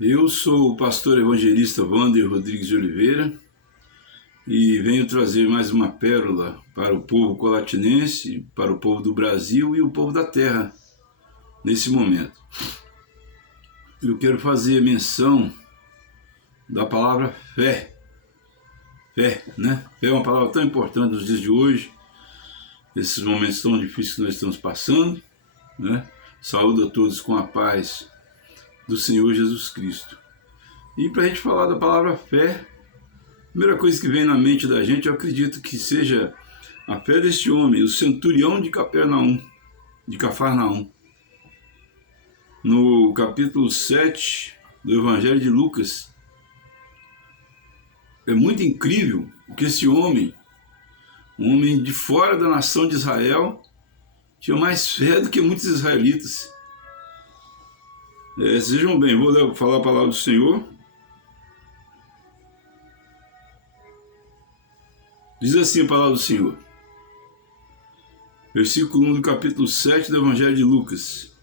Eu sou o pastor evangelista Wander Rodrigues de Oliveira e venho trazer mais uma pérola para o povo colatinense, para o povo do Brasil e o povo da terra nesse momento. Eu quero fazer menção da palavra fé. Fé, né? Fé é uma palavra tão importante nos dias de hoje, esses momentos tão difíceis que nós estamos passando, né? Saúdo a todos com a paz do Senhor Jesus Cristo. E para a gente falar da palavra fé, a primeira coisa que vem na mente da gente, eu acredito que seja a fé deste homem, o centurião de Cafarnaum. No capítulo 7 do Evangelho de Lucas, é muito incrível que esse homem, um homem de fora da nação de Israel, tinha mais fé do que muitos israelitas. Sejam bem, vou falar a palavra do Senhor. Diz assim a palavra do Senhor. Versículo 1 do capítulo 7 do Evangelho de Lucas.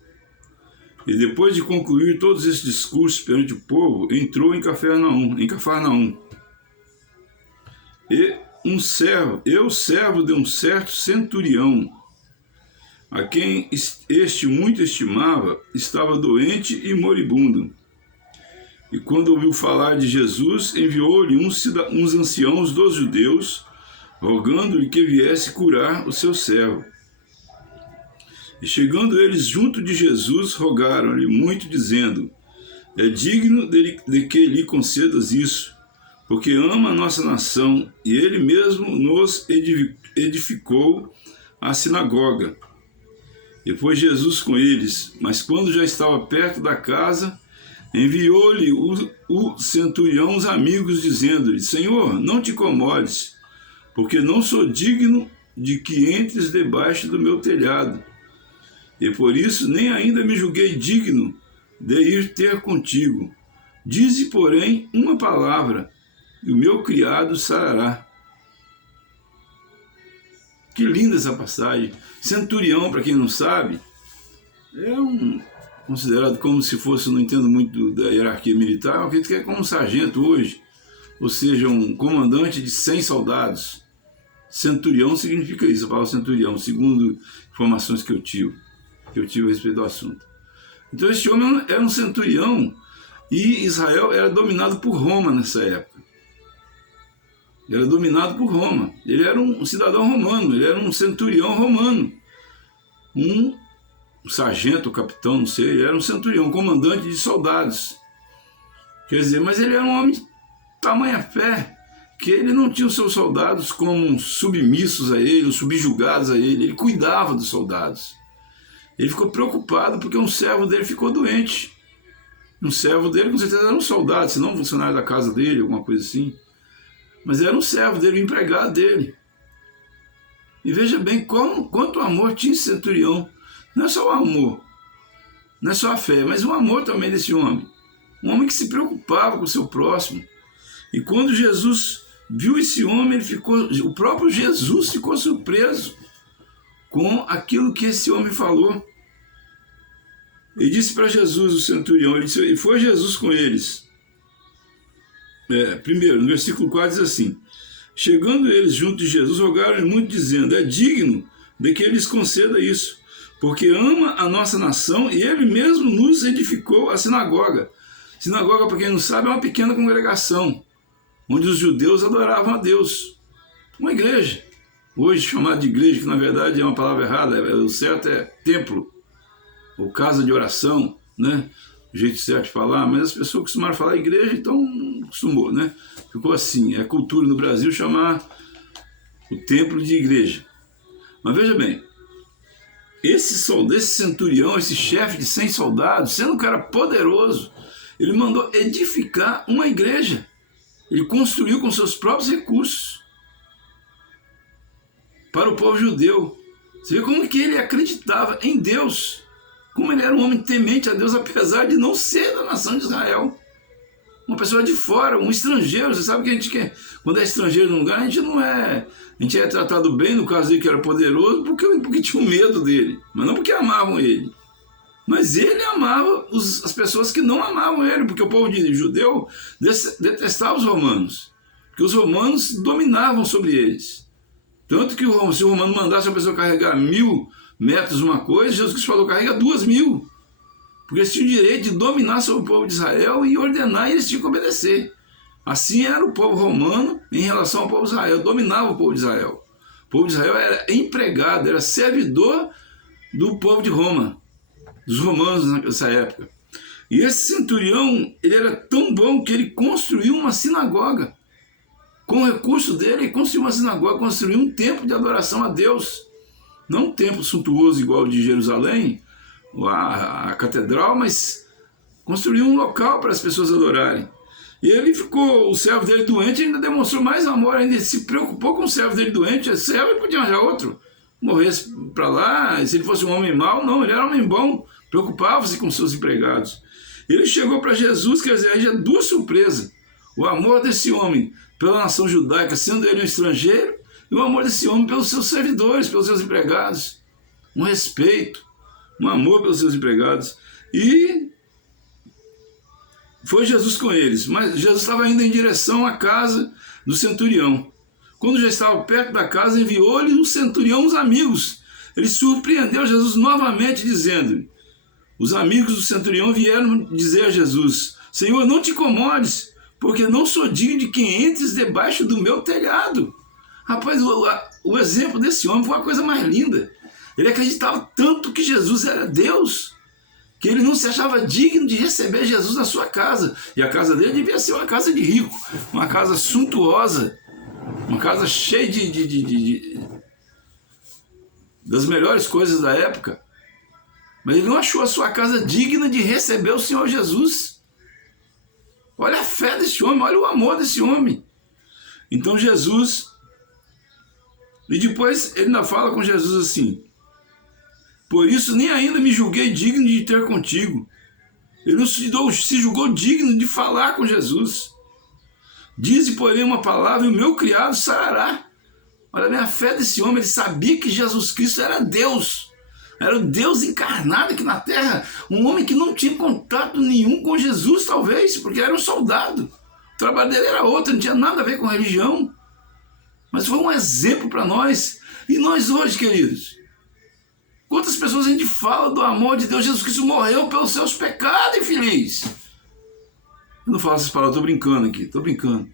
E depois de concluir todos esses discursos perante o povo, entrou em Cafarnaum. E o servo de um certo centurião, a quem este muito estimava, estava doente e moribundo. E quando ouviu falar de Jesus, enviou-lhe uns anciãos dos judeus, rogando-lhe que viesse curar o seu servo. E chegando eles junto de Jesus, rogaram-lhe muito, dizendo: é digno de que lhe concedas isso, porque ama a nossa nação, e ele mesmo nos edificou a sinagoga. E foi Jesus com eles, mas quando já estava perto da casa, enviou-lhe o centurião os amigos, dizendo-lhe: Senhor, não te incomodes, porque não sou digno de que entres debaixo do meu telhado. E por isso nem ainda me julguei digno de ir ter contigo. Dize, porém, uma palavra, e o meu criado sarará. Que linda essa passagem. Centurião, para quem não sabe, é considerado como se fosse, não entendo muito da hierarquia militar, eu acredito que é como um sargento hoje, ou seja, um comandante de 100 soldados. Centurião significa isso, a palavra centurião, segundo informações que eu tive a respeito do assunto. Então este homem era um centurião e Israel era dominado por Roma nessa época. Ele era dominado por Roma. Ele era um cidadão romano, ele era um centurião romano. Um sargento, capitão, não sei, ele era um centurião, um comandante de soldados. Quer dizer, mas ele era um homem de tamanha fé que ele não tinha os seus soldados como submissos a ele, subjugados a ele. Ele cuidava dos soldados. Ele ficou preocupado porque um servo dele ficou doente. Um servo dele, com certeza, era um soldado, se não um funcionário da casa dele, alguma coisa assim. Mas era um servo dele, um empregado dele. E veja bem quanto amor tinha esse centurião. Não é só o amor, não é só a fé, mas o amor também desse homem. Um homem que se preocupava com o seu próximo. E quando Jesus viu esse homem, o próprio Jesus ficou surpreso com aquilo que esse homem falou. Ele disse para Jesus, o centurião, e foi Jesus com eles. Primeiro, no versículo 4 diz assim: chegando eles junto de Jesus, rogaram-lhe muito, dizendo: é digno de que ele lhes conceda isso, porque ama a nossa nação e ele mesmo nos edificou a sinagoga. Sinagoga, para quem não sabe, é uma pequena congregação, onde os judeus adoravam a Deus. Uma igreja, hoje chamada de igreja, que na verdade é uma palavra errada, o certo é templo, ou casa de oração, né? O jeito certo de falar, mas as pessoas costumaram falar igreja, então acostumou, né? Ficou assim, é cultura no Brasil chamar o templo de igreja. Mas veja bem, esse centurião, esse chefe de 100 soldados, sendo um cara poderoso, ele mandou edificar uma igreja. Ele construiu com seus próprios recursos para o povo judeu. Você vê como que ele acreditava em Deus, como ele era um homem temente a Deus, apesar de não ser da nação de Israel. Uma pessoa de fora, um estrangeiro. Você sabe que a gente quer, quando é estrangeiro num lugar, a gente é tratado bem, no caso dele que era poderoso, porque tinha medo dele, mas não porque amavam ele. Mas ele amava as pessoas que não amavam ele, porque o povo judeu detestava os romanos, porque os romanos dominavam sobre eles. Tanto que se o romano mandasse a pessoa carregar 1000 metros uma coisa, Jesus Cristo falou, carrega 2000. Porque eles tinham o direito de dominar sobre o povo de Israel e ordenar, e eles tinham que obedecer. Assim era o povo romano em relação ao povo de Israel, dominava o povo de Israel. O povo de Israel era empregado, era servidor do povo de Roma, dos romanos nessa época. E esse centurião, ele era tão bom que ele construiu uma sinagoga. Com o recurso dele, ele construiu uma sinagoga, construiu um templo de adoração a Deus. Não um templo suntuoso igual o de Jerusalém, a catedral, mas construiu um local para as pessoas adorarem. E ele ficou, o servo dele doente, ainda demonstrou mais amor, ainda se preocupou com o servo dele doente. O servo ele podia arranjar outro, morresse para lá, se ele fosse um homem mau, não, ele era um homem bom, preocupava-se com seus empregados. Ele chegou para Jesus, quer dizer, aí já duas surpresas. O amor desse homem pela nação judaica, sendo ele um estrangeiro, e o amor desse homem pelos seus servidores, pelos seus empregados. Um respeito, um amor pelos seus empregados. E foi Jesus com eles, mas Jesus estava indo em direção à casa do centurião. Quando já estava perto da casa, enviou-lhe o centurião os amigos. Ele surpreendeu Jesus novamente, dizendo: os amigos do centurião vieram dizer a Jesus: Senhor, não te incomodes, porque não sou digno de que entres debaixo do meu telhado. Rapaz, o exemplo desse homem foi uma coisa mais linda. Ele acreditava tanto que Jesus era Deus, que ele não se achava digno de receber Jesus na sua casa. E a casa dele devia ser uma casa de rico, uma casa suntuosa, uma casa cheia das melhores coisas da época. Mas ele não achou a sua casa digna de receber o Senhor Jesus. Olha a fé desse homem, olha o amor desse homem. Então Jesus... E depois ele ainda fala com Jesus assim: por isso nem ainda me julguei digno de ter contigo. Ele não se julgou digno de falar com Jesus. Dize, porém, uma palavra e o meu criado sarará. Olha a minha fé desse homem, ele sabia que Jesus Cristo era Deus. Era o Deus encarnado aqui na terra. Um homem que não tinha contato nenhum com Jesus, talvez, porque era um soldado. O trabalho dele era outro, não tinha nada a ver com religião. Mas foi um exemplo para nós. E nós hoje, queridos, quantas pessoas a gente fala do amor de Deus? Jesus Cristo morreu pelos seus pecados, infeliz. Eu não falo essas palavras, estou brincando aqui, estou brincando.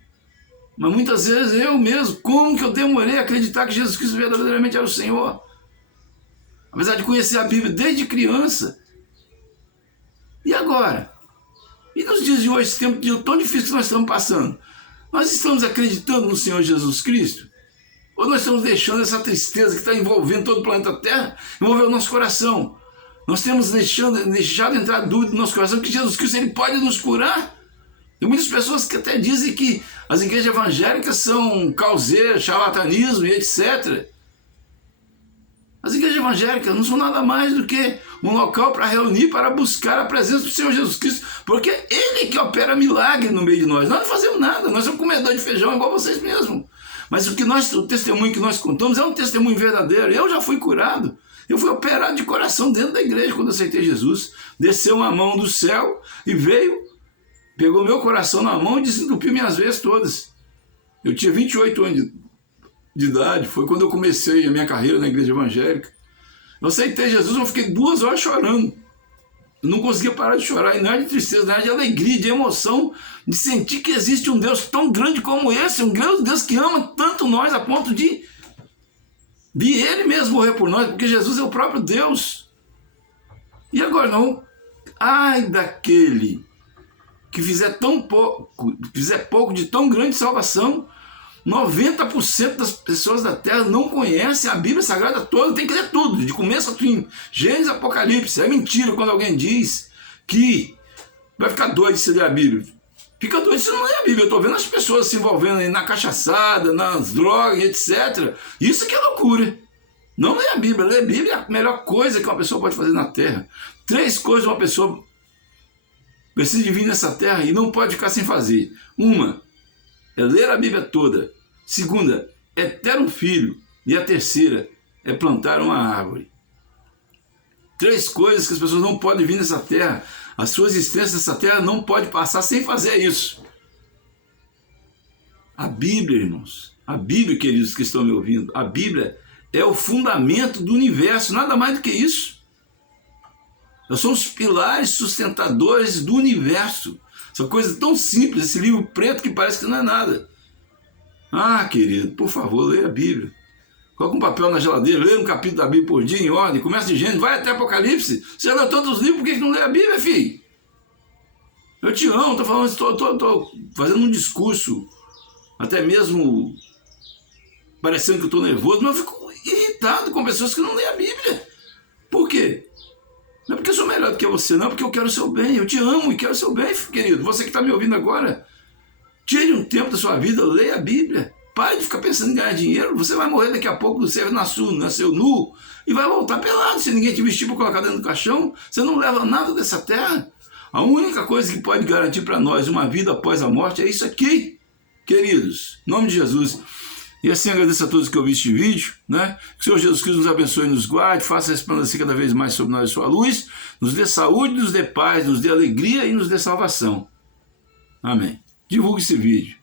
Mas muitas vezes eu mesmo, como que eu demorei a acreditar que Jesus Cristo verdadeiramente era o Senhor? Apesar de conhecer a Bíblia desde criança. E agora? E nos dias de hoje, esse tempo tão difícil que nós estamos passando, nós estamos acreditando no Senhor Jesus Cristo? Ou nós estamos deixando essa tristeza que está envolvendo todo o planeta Terra, envolver o nosso coração? Nós temos deixado entrar dúvida no nosso coração que Jesus Cristo ele pode nos curar? Tem muitas pessoas que até dizem que as igrejas evangélicas são causeiras, charlatanismo e etc. As igrejas evangélicas não são nada mais do que um local para reunir, para buscar a presença do Senhor Jesus Cristo, porque Ele que opera milagre no meio de nós. Nós não fazemos nada, nós somos comedores de feijão igual vocês mesmos. Mas o testemunho que nós contamos é um testemunho verdadeiro. Eu já fui curado, eu fui operado de coração dentro da igreja quando aceitei Jesus. Desceu uma mão do céu e veio, pegou meu coração na mão e desentupiu minhas veias todas. Eu tinha 28 anos de idade, foi quando eu comecei a minha carreira na igreja evangélica. Eu aceitei Jesus, eu fiquei 2 horas chorando. Eu não conseguia parar de chorar, e não era de tristeza, não era de alegria, de emoção, de sentir que existe um Deus tão grande como esse, um Deus que ama tanto nós a ponto de Ele mesmo morrer por nós, porque Jesus é o próprio Deus. E agora não, ai daquele que fizer pouco de tão grande salvação. 90% das pessoas da terra não conhecem a Bíblia Sagrada toda, tem que ler tudo, de começo a fim, Gênesis, Apocalipse. É mentira quando alguém diz que vai ficar doido se ler a Bíblia. Fica doido se não ler a Bíblia. Eu estou vendo as pessoas se envolvendo aí na cachaçada, nas drogas, etc. Isso que é loucura. Não ler a Bíblia. Ler a Bíblia é a melhor coisa que uma pessoa pode fazer na terra. 3 coisas uma pessoa precisa de vir nessa terra e não pode ficar sem fazer. Uma é ler a Bíblia toda. Segunda, é ter um filho. E a terceira é plantar uma árvore. 3 coisas que as pessoas não podem vir nessa terra. A sua existência nessa terra não pode passar sem fazer isso. A Bíblia, irmãos, a Bíblia, queridos que estão me ouvindo, a Bíblia é o fundamento do universo, nada mais do que isso. Nós somos os pilares sustentadores do universo. Essa coisa tão simples, esse livro preto que parece que não é nada. Ah, querido, por favor, leia a Bíblia. Coloca um papel na geladeira, leia um capítulo da Bíblia por dia em ordem, começa de Gênesis, vai até Apocalipse. Você já leu todos os livros, por que não lê a Bíblia, filho? Eu te amo, estou falando, estou fazendo um discurso, até mesmo parecendo que eu estou nervoso, mas eu fico irritado com pessoas que não leem a Bíblia. Por quê? Não é porque eu sou melhor do que você, não, é porque eu quero o seu bem, eu te amo e quero o seu bem, querido. Você que está me ouvindo agora, tire um tempo da sua vida, leia a Bíblia. Pare de ficar pensando em ganhar dinheiro, você vai morrer daqui a pouco, você nasceu nu e vai voltar pelado. Se ninguém te vestir para colocar dentro do caixão, você não leva nada dessa terra. A única coisa que pode garantir para nós uma vida após a morte é isso aqui, queridos, em nome de Jesus. E assim agradeço a todos que ouviram este vídeo, né? Que o Senhor Jesus Cristo nos abençoe e nos guarde, faça resplandecer cada vez mais sobre nós a sua luz, nos dê saúde, nos dê paz, nos dê alegria e nos dê salvação. Amém. Divulgue esse vídeo.